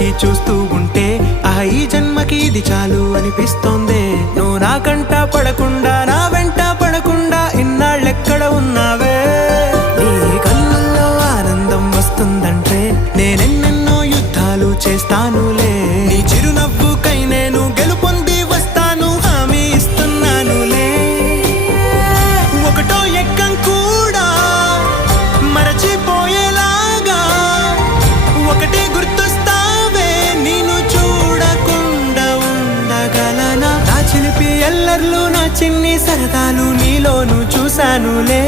పెట్టి చూస్తూ ఉంటే ఈ జన్మకి ఇది చాలు అనిపిస్తోందే. నువ్వు నా కంట పడకుండా నా వెంట పడకుండా ఇన్నాళ్ళెక్కడ ఉన్నావే. నీ కళ్ళల్లో ఆనందం వస్తుందంటే నేనెన్నెన్నో యుద్ధాలు చేస్తానులే. నీ చిరునవ్వుకై నేను గెలుపొంది వస్తాను హామీ ఇస్తున్నానులే. ఒకటో ఎక్కం కూడా మరచిపోయేలాగా ఒకటే గుర్తొస్తావే. నేను చూడకుండా ఉండగలనా. నా చిలిపి ఎల్లర్లు నా చిన్ని సరదాలు నీలోను చూశానులే.